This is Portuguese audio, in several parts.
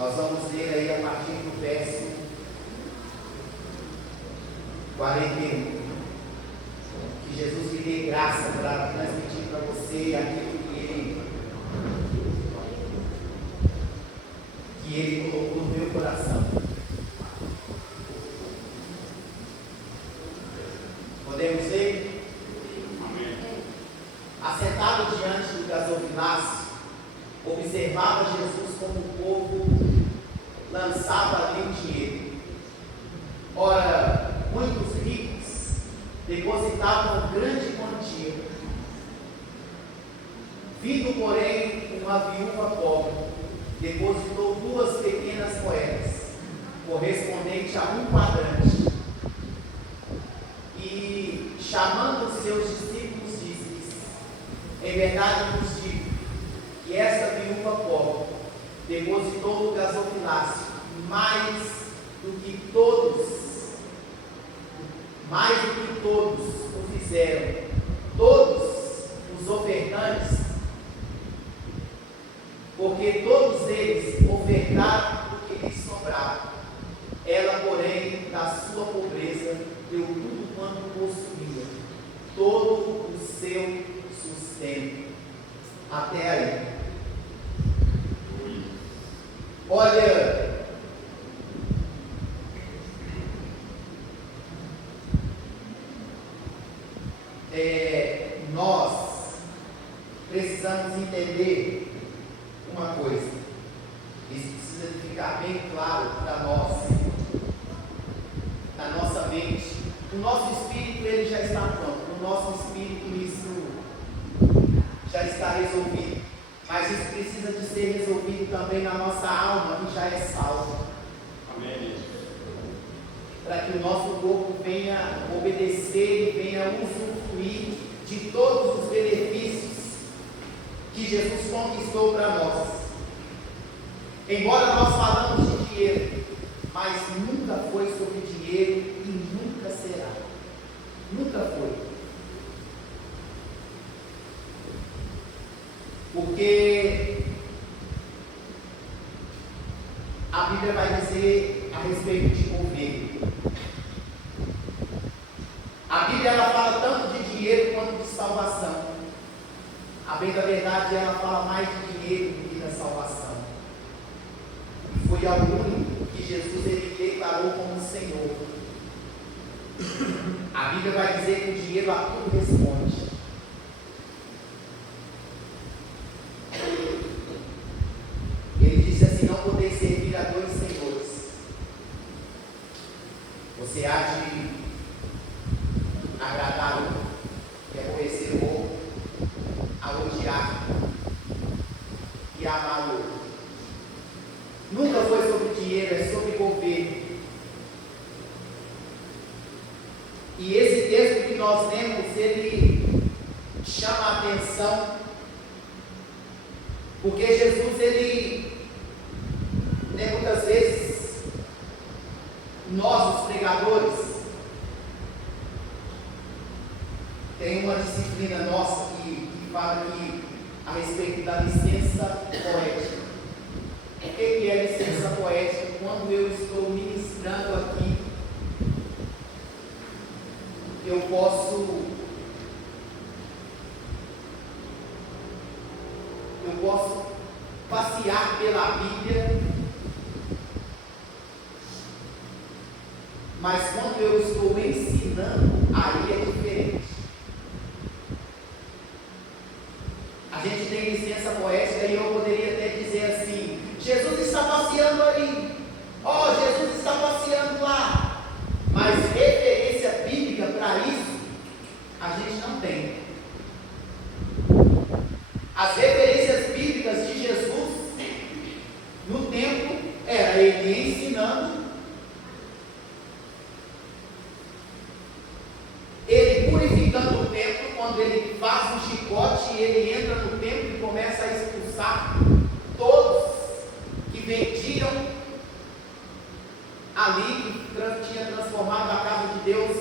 Nós vamos ler aí a partir do verso 41. Que Jesus lhe dê graça para transmitir para você aquilo que Ele colocou no meu coração. Podemos ler? Amém. Assentado diante do gasofilácio, observava Jesus como o povo lançava ali o dinheiro. Ora, muitos ricos depositavam grande quantia. Vindo, porém, uma viúva pobre, depositou 2 pequenas moedas, correspondente a 1 quadrante. E, chamando os seus discípulos, disse-lhes: em verdade vos digo que esta viúva pobre depositou no gasofilácio mais do que todos o fizeram, todos os ofertantes, porque todos eles ofertaram o que lhes sobrava. Ela, porém, da sua pobreza, deu tudo quanto possuía, todo o seu sustento. Até aí. Olha, nós precisamos entender uma coisa. Isso precisa ficar bem claro para nós, na nossa mente. O nosso espírito, ele já está pronto. No nosso espírito isso já está resolvido. Mas isso precisa de ser resolvido também na nossa alma, que já é salva. Amém. Para que o nosso corpo venha obedecer e venha usufruir de todos os benefícios que Jesus conquistou para nós. Embora nós falamos de dinheiro, mas nunca foi sobre dinheiro e nunca será. Nunca foi. Porque a Bíblia vai dizer a respeito de governo. A Bíblia ela fala tanto de dinheiro quanto de salvação. A bem da verdade ela fala mais de dinheiro do que da salvação. E foi ao único que Jesus ele declarou como Senhor. A Bíblia vai dizer que o dinheiro a tudo responde. Ele disse assim: não podeis servir a 2 senhores. Você há de agradar um e aborrecer o outro, a odiar e amar o outro. Nunca foi sobre dinheiro, é sobre governo. E esse texto que nós lemos, ele chama a atenção, porque Jesus, muitas vezes, nós os pregadores, tem uma disciplina nossa que fala aqui a respeito da licença poética. O que é licença poética? Quando eu estou ministrando aqui, eu posso passear pela Bíblia, mas quando eu estou ensinando, aí é diferente. A gente tem licença poética e eu poderia até dizer assim: Jesus está passeando ali, Jesus está passeando lá, mas referência bíblica para isso a gente não tem. As referências bíblicas de Jesus no templo era ele ensinando, ele purificando o templo. Quando ele faz um chicote, ele entra no templo e começa a expulsar todos que vendiam ali, que tinha transformado a casa de Deus.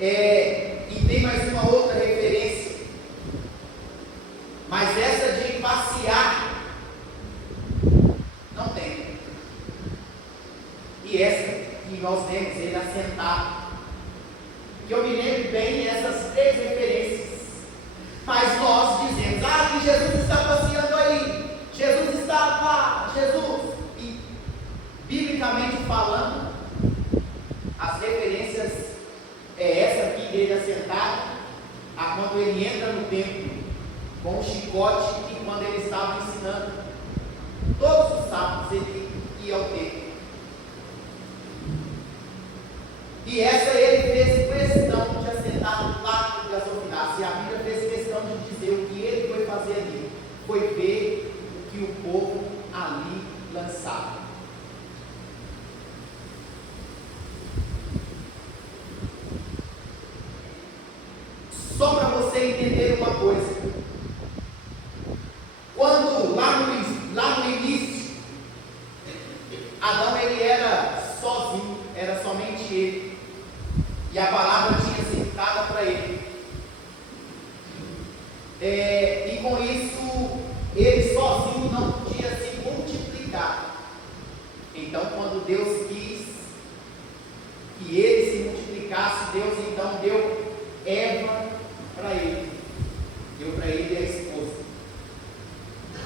E tem mais uma outra referência, mas essa de passear que Jesus está passeando aí, Jesus está lá, e biblicamente falando, as referências é essa aqui dele assentado, a quando ele entra no templo com o chicote e quando ele estava ensinando. Todos os sábados ele ia ao templo. E essa ele fez questão de assentar do lado do gasofilaço. E a Bíblia fez questão de dizer o que ele foi fazer ali. Foi ver o que o povo ali lançava. Só para você entender uma coisa. Quando lá no início, Adão ele era sozinho, era somente ele. E a palavra tinha sido dada para ele. E com isso, ele sozinho não podia se multiplicar. Então, quando Deus quis que ele se multiplicasse, Deus então deu Eva para ele. Deu para ele a esposa.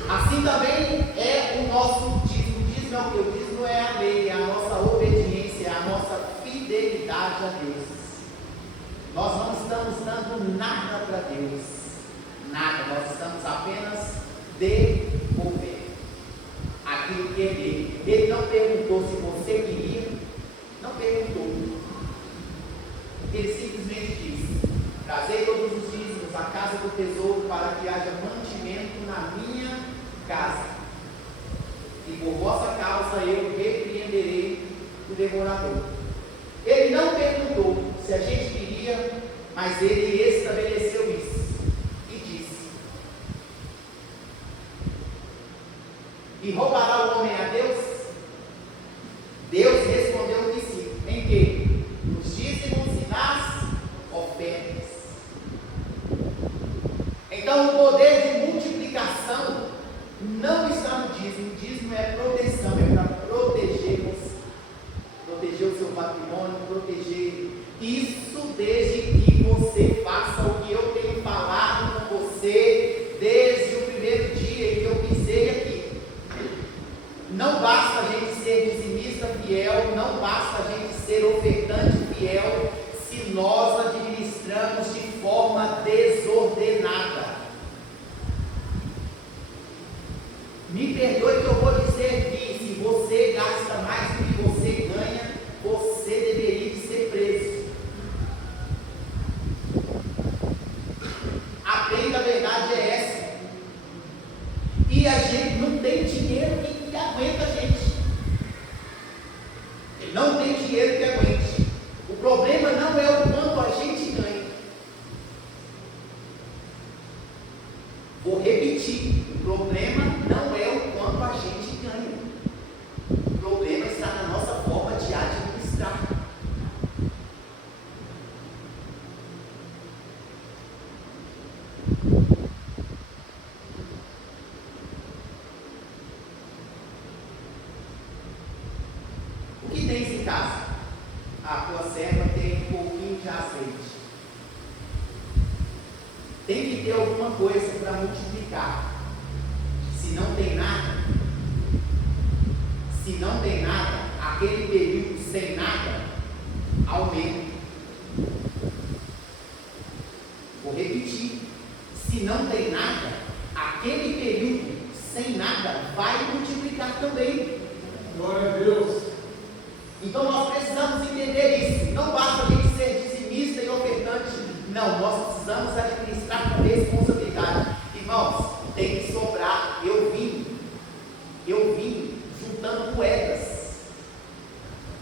Assim também é o nosso dízimo. O dízimo é o que? O dízimo é a lei, é a nossa obediência, é a nossa fidelidade a Deus. Nós não estamos dando nada para Deus, nada, nós estamos apenas devolvendo aquilo que é dele. Ele não perguntou se você queria, não perguntou. Ele simplesmente disse: trazei todos os dízimos à casa do tesouro para que haja mantimento na minha casa. E por vossa causa eu repreenderei o devorador. Ele não perguntou se a gente queria, mas ele estabeleceu isso e disse: e roubará o homem a Deus? Deus respondeu que sim. Em que? Nos dízimos e nas ofertas. Então o poder de multiplicação não está no dízimo. O dízimo é proteção, é para proteger você, proteger o seu patrimônio, proteger isso desde que você faça o que eu tenho falado com você desde o primeiro dia em que eu pisei aqui. Não basta a gente ser dizimista fiel, não basta a gente ser ofertante fiel, se nós administramos de forma desordenada. Me perdoe que eu vou dizer que se você gasta mais do que você ganha, você deveria de ser preso. Aprenda, a verdade é essa. E a gente não tem dinheiro que aguenta a gente. Não tem dinheiro que aguente. O problema não é o quanto a gente ganha. Vou repetir. O problema não é o quanto a gente ganha. O problema está na nossa forma de administrar. O que tens em casa? A tua serva tem um pouquinho de azeite. Tem que ter alguma coisa para multiplicar. Se não tem nada, aquele período sem nada aumenta. Vou repetir. Se não tem nada, aquele período sem nada vai multiplicar também. Glória a Deus. Então nós precisamos entender isso. Não basta a gente ser dizimista e ofertante. Não, nós precisamos administrar com responsabilidade. Irmãos, tem que sobrar. Eu vim juntando moedas.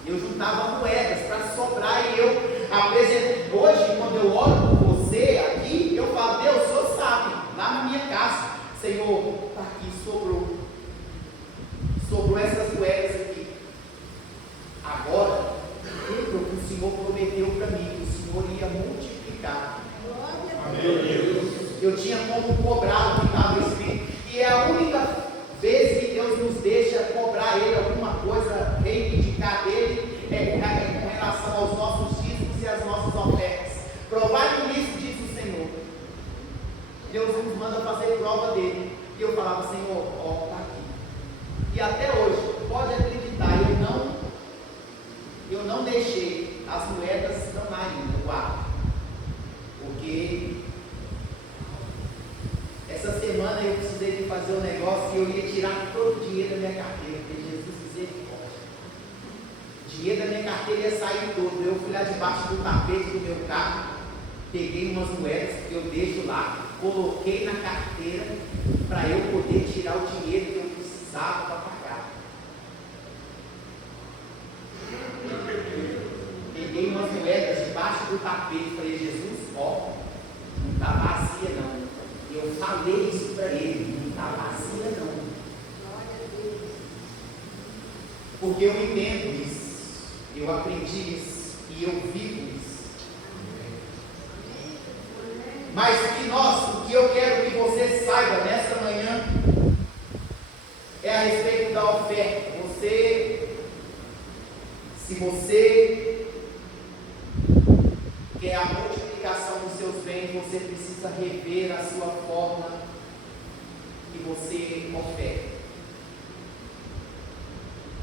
Eu juntava moedas para sobrar e eu apresento. Hoje, quando eu oro por você aqui, eu falo: Deus, o Senhor sabe, lá na minha casa, Senhor, está aqui, sobrou essas moedas aqui. Agora, lembra o que o Senhor prometeu para mim, que o Senhor ia multiplicar. Amém. Eu tinha como cobrar o que estava escrito, e é a única vez que Deus nos deixa cobrar Ele alguma coisa, reivindicar dele, com relação aos nossos dízimos e às nossas ofertas. Provai-me isso, diz o Senhor. Deus nos manda fazer prova dele. E eu falava, Senhor, ó, está aqui. E até hoje, pode acreditar, eu não deixei as moedas não ainda no quarto. Porque essa semana eu precisei de fazer um negócio e eu ia tirar todo o dinheiro da minha carteira. Porque Jesus misericórdia. O dinheiro da minha carteira ia sair todo. Eu fui lá debaixo do tapete do meu carro, peguei umas moedas que eu deixo lá, coloquei na carteira para eu poder tirar o dinheiro que eu precisava para pagar. Peguei umas moedas debaixo do tapete, falei, Jesus, ó, não está vazia não. Eu falei isso para ele, não está vazia não. Porque eu entendo isso, eu aprendi isso e eu vivo isso. Mas o que eu quero que você saiba nesta manhã é a respeito da oferta. Se você quer a multiplicação dos seus bens, você precisa rever a sua forma que você oferta.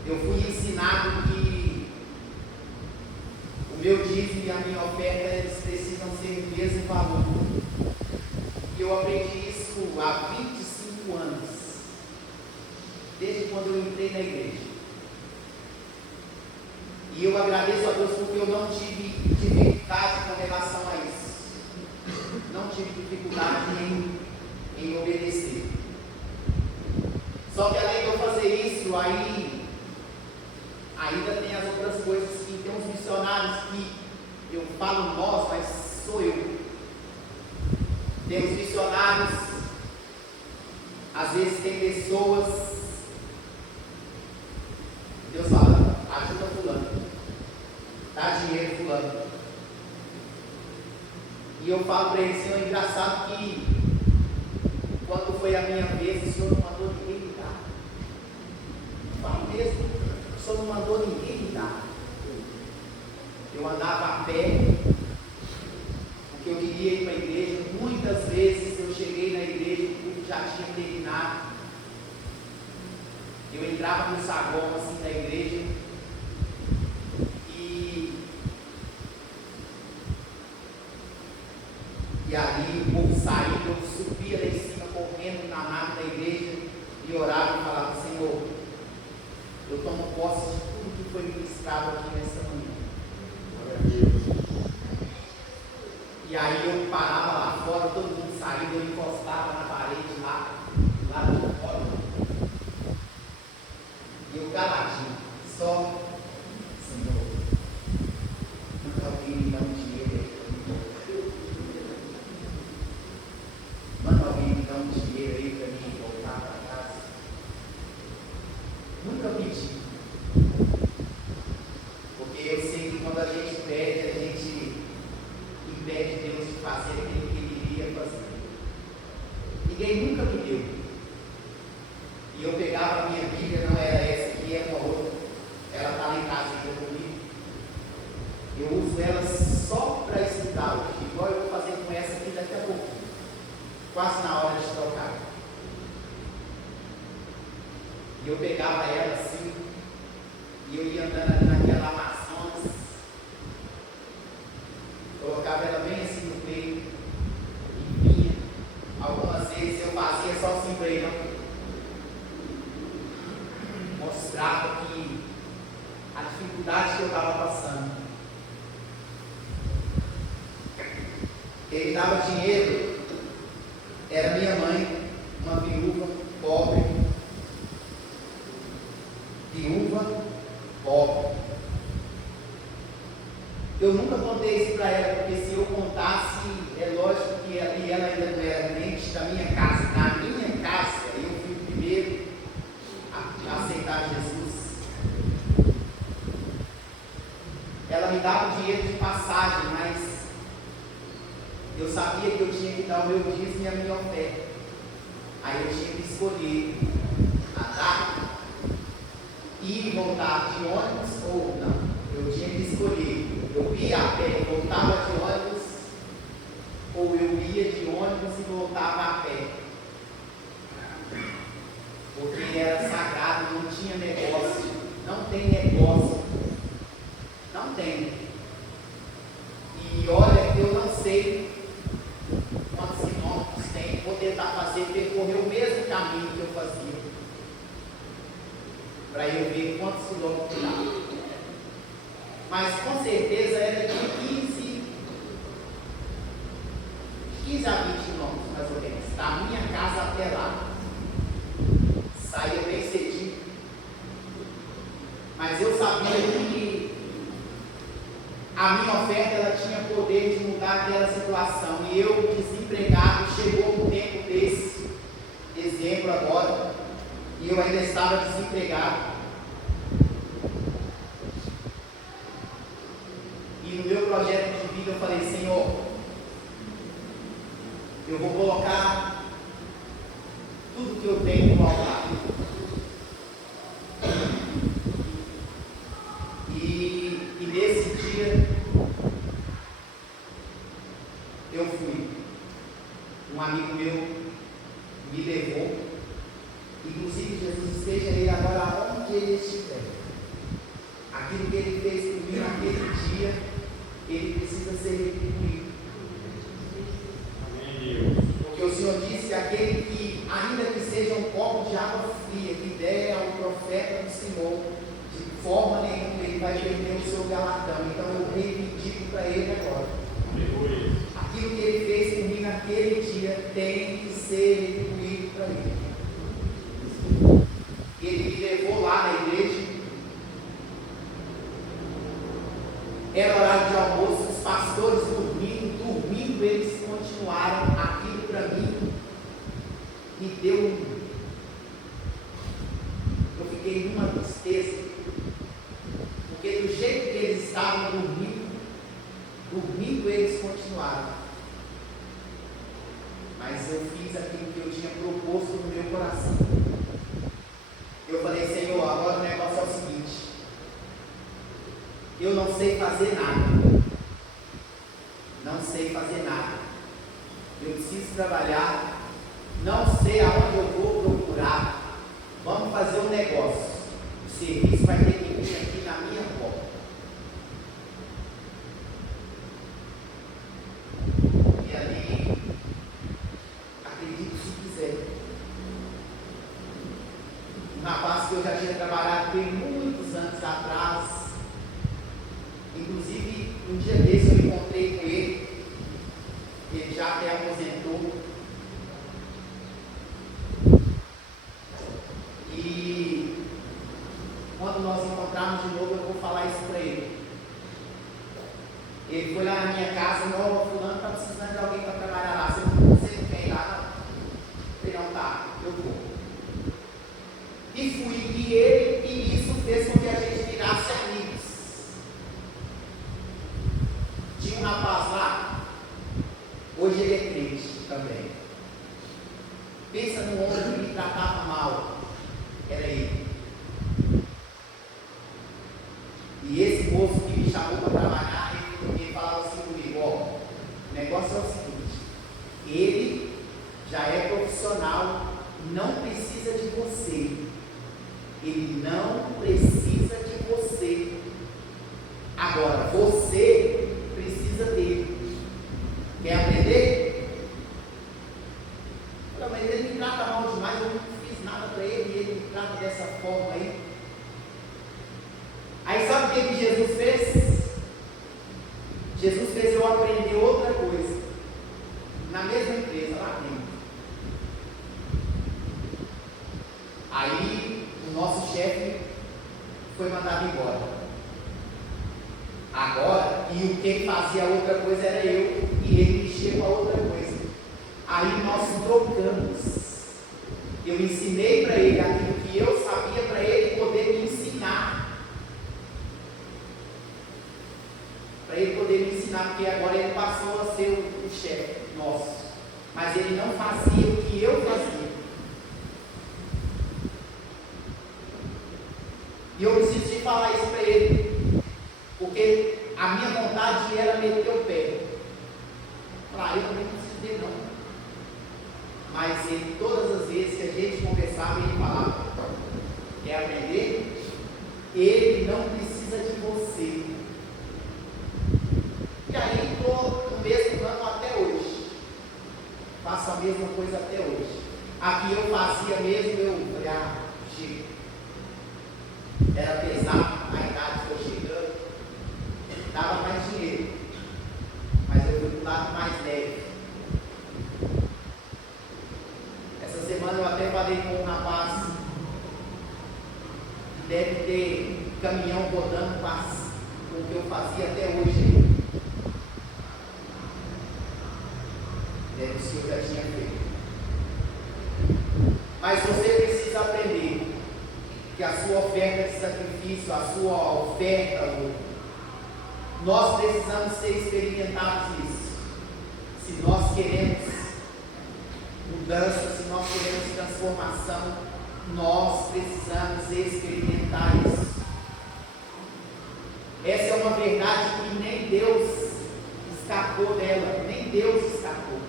Eu fui ensinado que o meu dízimo e a minha oferta, eles precisam ser o mesmo valor. E eu aprendi isso há 25 anos, desde quando eu entrei na igreja. E eu agradeço a Deus porque eu não tive dificuldade com relação a isso. Não tive dificuldade em obedecer. Só que além de eu fazer isso, ainda tem as outras coisas que tem uns missionários que eu falo nós, mas sou eu. Tem os missionários, às vezes tem pessoas, Deus fala, ajuda fulano, dá dinheiro fulano. E eu falo para ele, Senhor, é engraçado que quando foi a minha vez, o Senhor não mandou ninguém me dar. Eu falo mesmo, o Senhor não mandou ninguém me dar. Eu andava a pé, porque eu queria ir para a igreja. Muitas vezes eu cheguei na igreja, o culto já tinha terminado. Eu entrava no saguão assim da igreja e ali o povo saía, eu subia lá em cima correndo na nave da igreja e orava e falava, Senhor, eu tomo posse de tudo que foi ministrado aqui nessa manhã. E aí eu parava lá fora, todo mundo saindo, eu encostava na parede lá de fora. E eu caladinho, só, Senhor, nunca alguém me dá um dinheiro aí para mim. Manda alguém me dar um dinheiro aí para mim voltar para casa. Nunca pedi. Porque eu sei que quando a gente pede, a gente impede Deus de fazer aquilo que Ele iria fazer. Ninguém nunca me deu. E eu pegava a minha Bíblia, não era essa aqui, é uma outra. Ela está lá em casa ainda comigo. Eu uso ela só para estudar hoje, igual eu vou fazer com essa aqui daqui a pouco. Quase na hora de trocar. E eu pegava ela assim, e eu ia andando ali naquela Amazonas, colocava ela bem assim no peito, e vinha. Algumas vezes eu fazia só assim para ele, mostrava que a dificuldade que eu estava passando. Ele dava dinheiro, era minha mãe, uma viúva pobre. Eu nunca contei isso para ela, porque se eu contasse, é lógico que ela ainda não era crente da minha casa. Na minha casa, eu fui o primeiro a aceitar Jesus. Ela me dava dinheiro de passagem, mas eu sabia que eu tinha que dar o meu dízimo e a minha oferta. Aí eu tinha que escolher andar, ir e voltar de ônibus ou não. Eu tinha que escolher. Eu ia a pé e voltava de ônibus, ou eu ia de ônibus e voltava a pé. Porque ele era sagrado, não tinha negócio. Não tem negócio. Não tem. E olha, eu não sei quantos quilômetros tem. Vou tentar percorrer o mesmo caminho que eu fazia. Para eu ver quantos quilômetros dá. Mas com certeza era de 15 a 20 quilômetros, mais ou menos, da minha casa até lá. Saía bem cedinho. Mas eu sabia que a minha oferta ela tinha poder de mudar aquela situação. E eu, desempregado, chegou um tempo desse, dezembro agora, e eu ainda estava desempregado. E no meu projeto de vida eu falei, Senhor, eu vou colocar tudo que eu tenho no altar. E nesse dia eu fui. Um amigo meu me levou. Inclusive Jesus esteja ele agora onde ele estiver. Aquilo que ele fez comigo naquele dia, ele precisa ser retribuído. Porque o Senhor disse: aquele que, ainda que seja um copo de água fria, que der ao profeta do Senhor, de forma nenhuma ele vai perder o seu galardão. Então eu reivindico para ele agora. Aquilo que ele fez comigo naquele dia tem que ser retribuído para ele. Ele me levou lá na igreja. Era horário de almoço, os pastores dormindo, eles continuaram. Aquilo para mim me deu eu fiquei numa tristeza, porque do jeito que eles estavam dormindo eles continuaram. Mas eu fiz aquilo que eu tinha proposto no meu coração. Eu falei: Senhor, agora o negócio é o seguinte: eu não sei fazer nada. Não sei fazer nada. Eu preciso trabalhar. Não sei aonde eu vou procurar. Vamos fazer um negócio. O serviço vai ter que vir aqui na minha porta. E ali, acredito se quiser, um rapaz que eu já tinha trabalhado tem muitos anos atrás. Inclusive, um dia desse eu encontrei com ele. Ele já até aposentou. E quando nós encontrarmos de novo, eu vou falar isso para ele. Ele foi lá na minha casa: não, fulano está precisando de alguém para trabalhar lá. Você não quer ir lá, não? Ele não está, eu vou. E fui, e ele, e isso fez com que a gente virasse amigos. Tinha um rapaz lá, hoje ele é crente também. Pensa no homem que me tratava mal, era ele. E esse moço que me chamou para trabalhar, ele falava assim comigo: ó, o negócio é o seguinte, ele já é profissional, não precisa de você. Ele não precisa de você. Agora, você precisa dele. Quer aprender? Não, mas ele me trata mal demais, eu não fiz nada para ele e ele me trata dessa forma aí. Aí sabe o que Jesus fez? Jesus fez eu aprender outra coisa. Na mesma empresa, lá dentro. Aí o nosso chefe foi mandado embora. Agora, e quem fazia outra coisa era eu, e ele mexia com a outra coisa. Aí nós trocamos. Eu ensinei para ele aquilo que eu sabia, para ele poder me ensinar. Para ele poder me ensinar, porque agora ele passou a ser o chefe nosso. Mas ele não fazia o que eu fazia. E eu preciso te falar isso para ele, porque a minha vontade era meter o pé. Para eu também não preciso dele, não. vezes que a gente conversava e ele falava: quer aprender? Ele não precisa de você. E aí estou no mesmo plano até hoje. Faço a mesma coisa até hoje. Aqui eu fazia mesmo, eu falei: chega. Era pesado, a idade foi chegando, dava mais dinheiro, mas eu fui para o lado mais leve. Essa semana eu até falei com um rapaz que deve ter caminhão rodando com o que eu fazia até hoje. Deve ser o que eu já tinha feito. Mas você precisa aprender que a sua oferta de sacrifício, a sua oferta, nós precisamos ser experimentados nisso. Se nós queremos mudança, se nós queremos transformação, nós precisamos experimentar isso. Essa é uma verdade que nem Deus escapou dela, nem Deus escapou.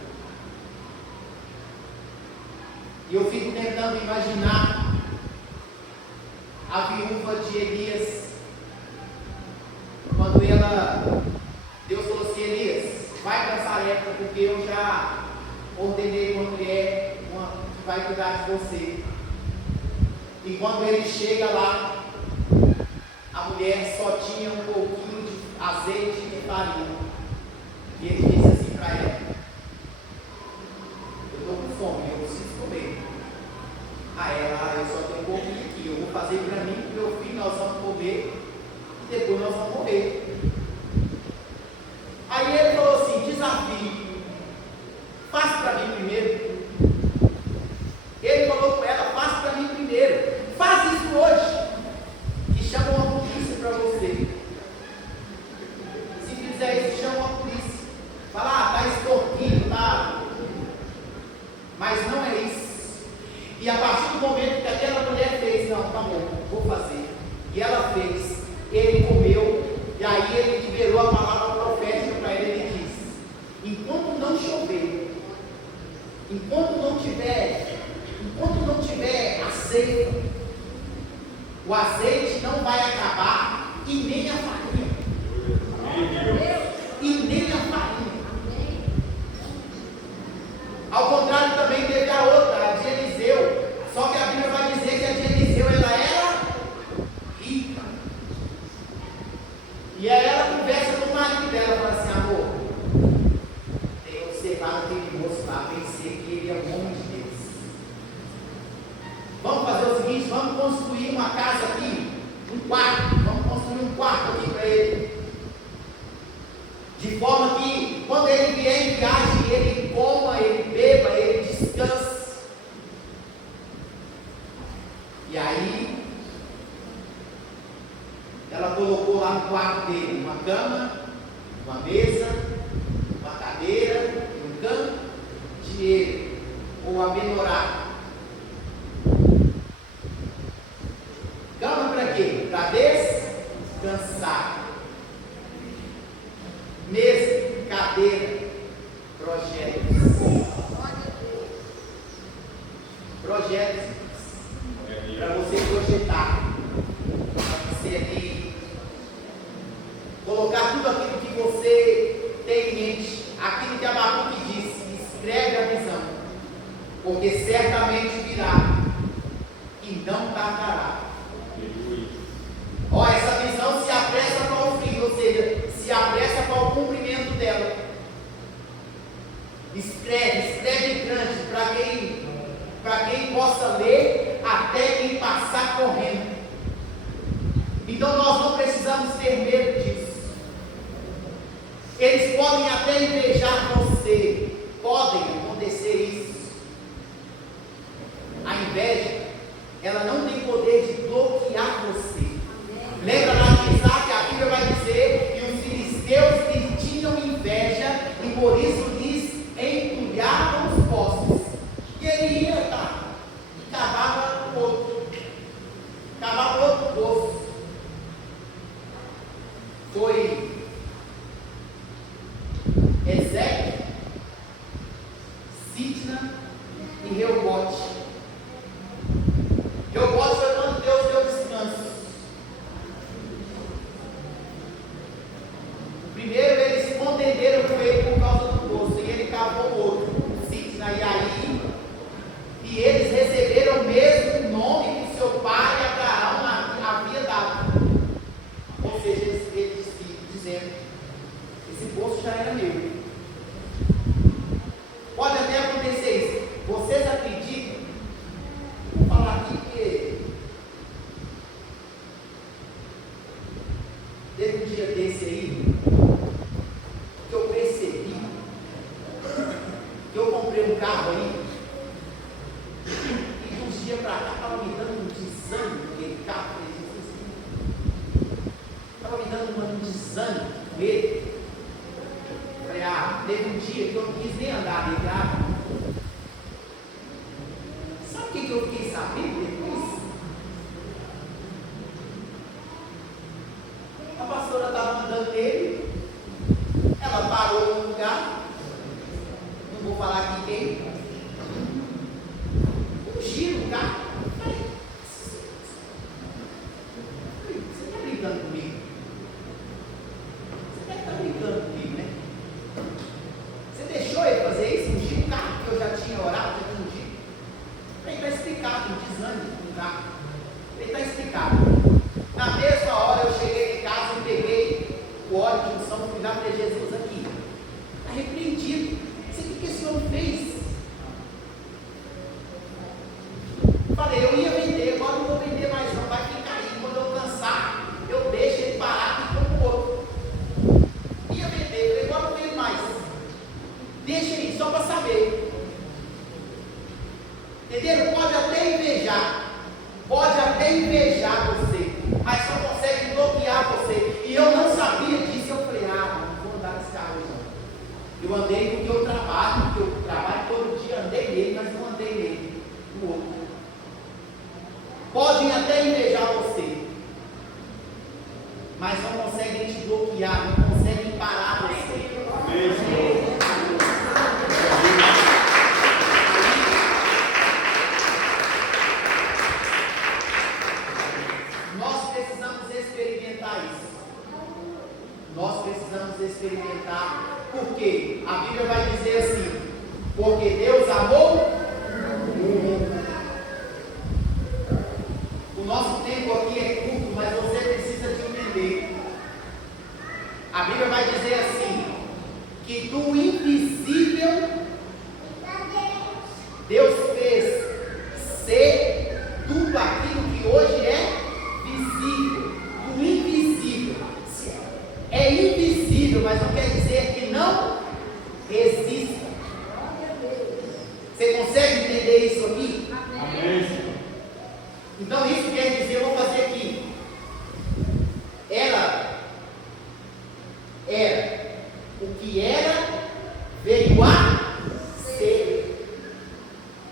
E eu fico tentando imaginar a viúva de Elias, quando Deus falou assim: Elias, vai para Sarepta, porque eu já ordenei uma mulher que vai cuidar de você. E quando ele chega lá, a mulher só tinha um pouquinho de azeite e farinha. E ele disse assim para ela: eu estou com fome, eu preciso comer. A ela: eu só tenho um pouquinho aqui, eu vou fazer para mim, para o meu filho, nós vamos comer, e depois nós vamos morrer. Aí ele falou assim: desafio, faça para mim primeiro. Ele falou com ela: faça para mim primeiro, faz isso hoje, que chama uma polícia para você. Se fizer isso, chama uma polícia. Fala: está extorquindo, tá? Mas não é isso. E a partir do momento que aquela mulher fez: não, tá bom, vou fazer. E ela fez, ele comeu, e aí ele liberou a palavra profética para ele. Ele disse: enquanto não chover, enquanto não tiver azeite, o azeite não vai acabar, e nem a farinha. E nem a farinha. Ao contrário, também teve a outra, a de Eliseu. Só que a Bíblia vai dizer que a de Eliseu ela era rica. E aí ela conversa com o marido dela, fala assim: amor, tenho observado aquele moço lá, pensei que ele é um homem de Deus. Vamos fazer o seguinte: vamos construir uma casa aqui, um quarto, vamos construir um quarto aqui para ele. De forma que quando ele vier em viagem, ele coma, ele beba, ele descanse. E aí, ela colocou lá no quarto dele uma cama, uma mesa, uma cadeira e um candeeiro, ou a menorá. Cama para quê? Para descansar. Mesa, cadeira, projetos. Projetos para você projetar, para você ali colocar tudo aquilo que você tem em mente, aquilo que Abacuque disse: escreve a visão, porque certamente virá e não tardará. Ó, essa visão se apressa para o fim, ou seja, se apressa para o cumprimento dela. Escreve grande, para quem possa ler, até quem passar correndo. Então nós não precisamos ter medo disso. Eles podem até invejar você, podem acontecer isso. A inveja, ela não tem poder de bloquear você. Lembra lá de Isaac, a Bíblia vai dizer que os filisteus lhe tinham inveja e por isso lhes entulhavam os poços. E ele ia e cavava outro poço. Foi Ezequiel, Sitna e Reubote para cá, estava me dando um desânimo com ele, cara. Estava me dando um desânimo com ele. Falei, teve um dia que eu não quis nem andar ligado. Sabe o que eu fiquei sabendo depois? A pastora estava andando nele, ela parou no lugar, não vou falar aqui quem, um giro no carro. Você está brincando comigo? Você deve estar brincando comigo, né? Você deixou ele fazer isso? Um giro no carro, porque eu já tinha orado, já tinha um giro. Ele está explicado, um desânimo no carro. Ele está explicado. Na mesma hora eu cheguei em casa e peguei o óleo de unção e fui lá para Jesus aqui. Está repreendido. Você, o que esse homem fez? Falei, eu ia vender, agora não vou vender mais não, vai ficar aí. Quando eu cansar, eu deixo ele parar e compro outro. Ia vender, falei, agora não vendo mais. Deixa aí, só para saber. Entenderam? Pode até invejar você, mas só consegue bloquear você. E eu não sabia disso. Eu falei, não vou andar nesse carro hoje não. Eu andei porque eu trabalho todo dia, andei nele, mas não andei nele, no outro. Podem até invejar você, mas não conseguem te bloquear, não conseguem parar você. Nós precisamos experimentar, porque a Bíblia vai dizer assim, porque Deus amou o mundo. O nosso tempo aqui é curto, mas você precisa de entender. A Bíblia vai dizer assim, que do invisível Deus fez ser tudo aquilo que hoje é visível. Do invisível. É invisível, mas não quer dizer que não exista. Você consegue entender isso aqui? Amém. Então isso quer dizer, eu vou fazer aqui. Ela era o que era, veio a ser.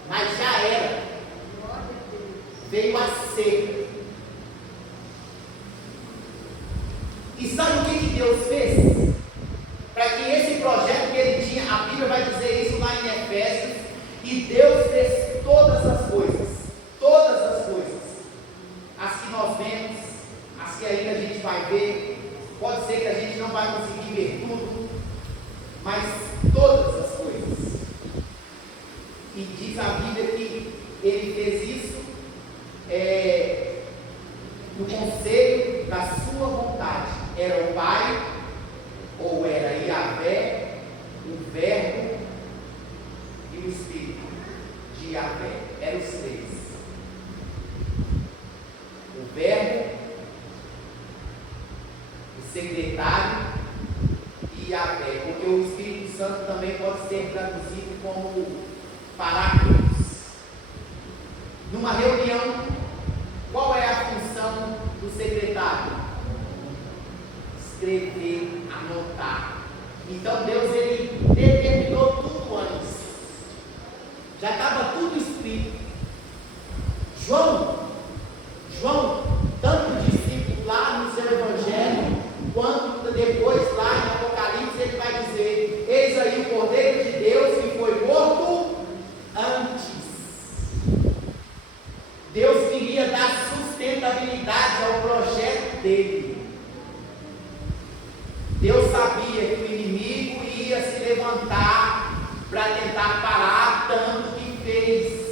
Mas já era. Veio a ser. E sabe o que Deus fez? Para que esse projeto que ele tinha, a Bíblia vai dizer isso lá em Efésios, e Deus fez todas as coisas, as que nós vemos, as que ainda a gente vai ver, pode ser que a gente não vai conseguir ver tudo, mas todas as coisas. E diz a Bíblia que ele fez isso no conselho da sua vontade. Era o Pai, ou era Yahvé, o Verbo e o Espírito de Yahvé. Eram os três. O Verbo, o secretário e Yahvé. Porque o Espírito Santo também pode ser traduzido como Paráclitos. Numa reunião, qual é a função do secretário? Escrever, anotar. Então Deus, ele determinou tudo antes. Já estava tudo escrito. João, tanto discípulo lá no seu evangelho, quanto depois lá em Apocalipse, ele vai dizer: eis aí o Cordeiro de Deus que foi morto antes. Deus queria dar sustentabilidade ao projeto dele. Deus sabia que o inimigo ia se levantar para tentar parar, tanto que fez.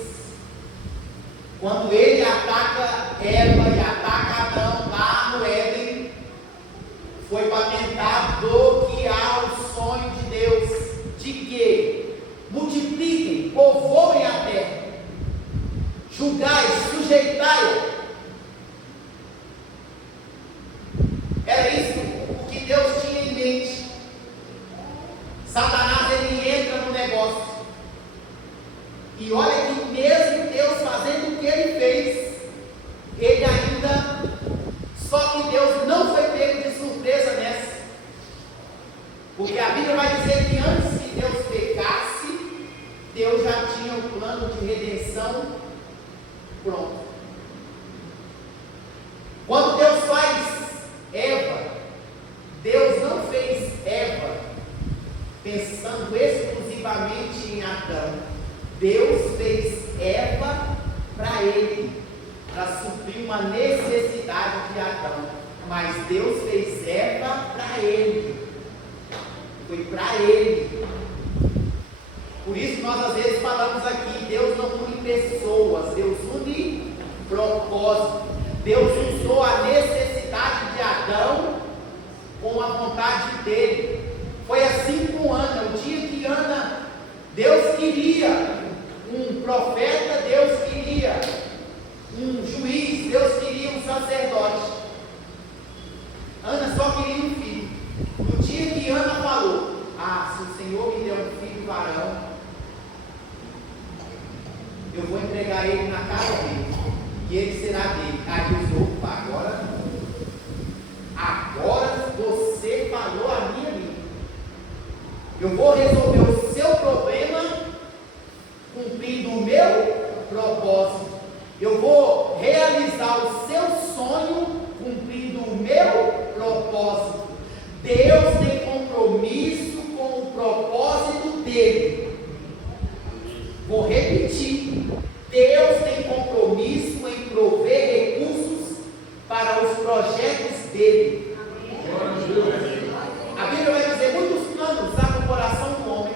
Quando ele ataca Eva e ataca Adão lá no Éden, foi para tentar bloquear o sonho de Deus, de que multipliquem, povoem a terra, julgai, sujeitai. Era isso o que Deus tinha em mente. Satanás, ele entra no negócio. E olha que mesmo Deus fazendo o que ele Pronto. Quando Deus faz Eva, Deus não fez Eva pensando exclusivamente em Adão. Deus fez Eva para ele, para suprir uma necessidade de Adão. Mas Deus fez Eva para ele. Foi para ele. Por isso nós às vezes falamos aqui, Deus não une pessoas, Deus une propósito. Deus usou a necessidade de Adão com a vontade dele. Foi assim com Ana. O dia que Ana, Deus queria um profeta, Deus queria um juiz, Deus queria um sacerdote. Ana só queria um filho. No dia que Ana falou, se o Senhor me der um filho varão, eu vou entregar ele na casa dele, e ele será dele. Aí Deus falou, agora você falou a minha língua. Eu vou resolver o seu problema cumprindo o meu propósito. Eu vou realizar o seu sonho cumprindo o meu propósito. Deus tem compromisso com o propósito dele. Vou repetir. Deus tem compromisso em prover recursos para os projetos dele. A Bíblia vai dizer muitos planos há no coração do homem,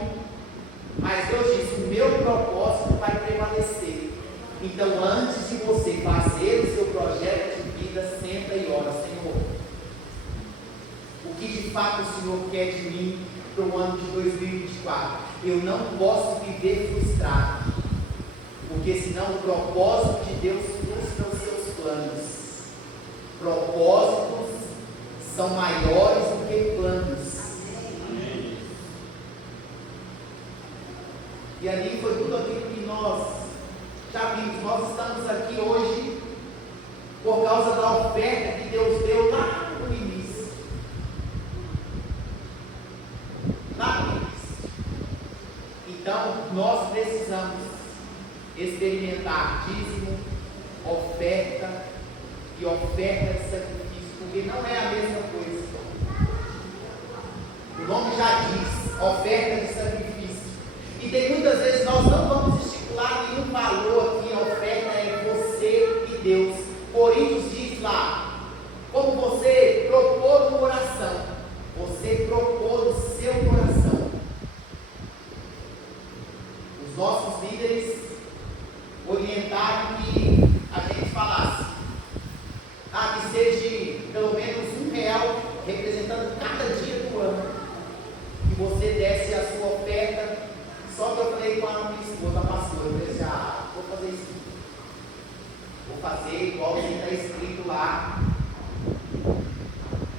mas Deus diz: o meu propósito vai prevalecer. Então, antes de você fazer o seu projeto de vida, senta e ora: Senhor, o que de fato o Senhor quer de mim para o ano de 2024? Eu não posso viver frustrado, porque senão o propósito de Deus frustra os seus planos. Propósitos são maiores do que planos. E ali foi tudo aquilo que nós já vimos. Nós estamos aqui hoje por causa da oferta que Deus deu lá no início. Lá no início. Então, nós precisamos experimentar dízimo, oferta e oferta de sacrifício, porque não é a mesma coisa. O nome já diz, oferta de sacrifício. E tem muitas vezes nós não vamos estipular nenhum valor aqui. A oferta é você e Deus. Coríntios diz lá, como você propôs no coração, você propôs no seu coração. Os nossos líderes orientaram que a gente falasse, que seja pelo menos R$1 representando cada dia do ano, que você desse a sua oferta. Só que eu falei com a minha esposa, a pastora, eu falei assim: vou fazer isso, vou fazer igual está escrito lá,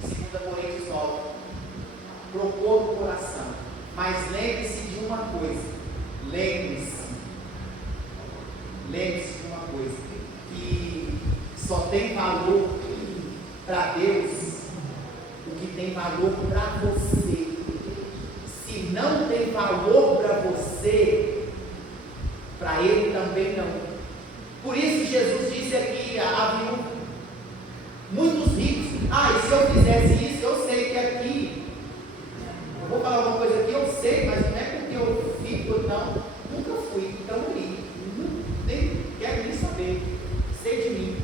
2 Coríntios 9, propor no coração. Mas lembre-se de uma coisa, lembre-se de uma coisa, que só tem valor para Deus o que tem valor para você. Se não tem valor para você, para Ele também não. Por isso Jesus disse aqui a viúva, muitos ricos: e se eu fizesse isso, eu sei que aqui, eu vou falar uma coisa aqui, eu sei, mas não é porque eu fico, não, nunca fui, então não nem quero nem saber, sei de mim.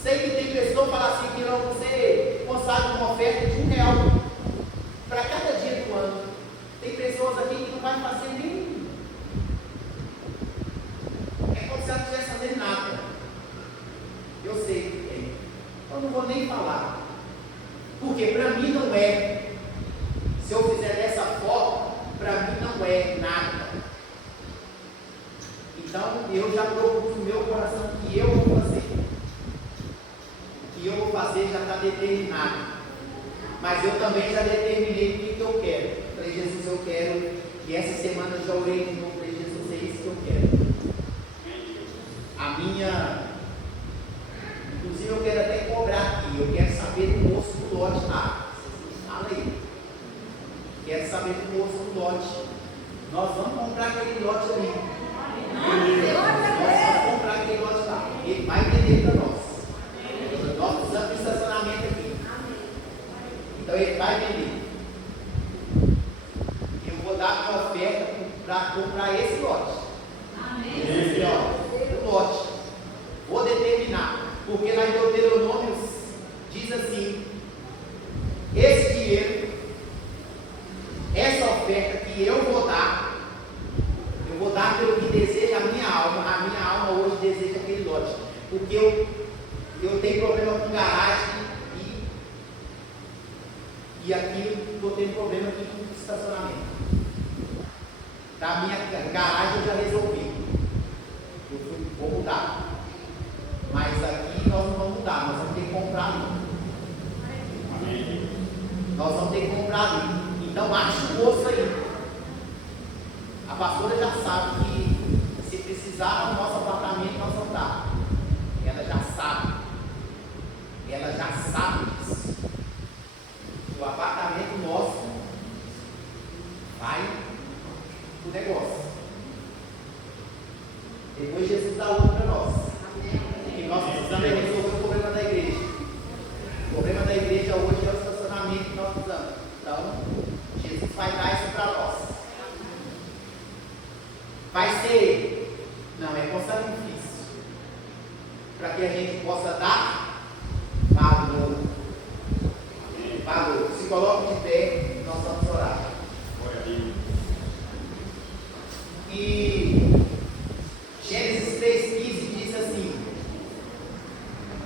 Sei que tem pessoas que falam assim, que não, você consagra uma oferta de R$1 para cada dia do ano. Tem pessoas aqui que não vai fazer nem. É como se ela não estivesse fazendo nada. Eu sei que tem. Eu não vou nem falar. Porque para mim não é. Se eu fizer dessa forma, para mim não é nada. Então eu já propus no meu coração que eu vou fazer. O que eu vou fazer já está determinado. Mas eu também já determinei o que eu quero. Falei: Jesus, eu quero. E essa semana eu já orei de novo. Falei: Jesus, é isso que eu quero. A minha. Inclusive eu quero até cobrar aqui. Eu quero saber do moço do lote lá. Fala aí. Quero saber do moço do lote. Nós vamos comprar aquele lote ali. porque eu tenho problema com garagem e aqui eu tenho problema aqui com estacionamento. Da minha garagem eu já resolvi. Vou mudar. Mas aqui nós não vamos mudar, nós vamos ter que comprar ali. Amém. Nós vamos ter que comprar ali. Então acha o osso aí. A pastora já sabe que se precisar do nosso apartamento nós vamos dar. Ela já sabe. Ela já sabe disso. O apartamento nosso vai o negócio. Depois Jesus dá outro para nós. E nós precisamos resolver o problema da igreja. O problema da igreja hoje é o estacionamento que nós precisamos. Então, Jesus vai dar isso para nós. Vai ser, não, é com sacrifício. Para que a gente possa dar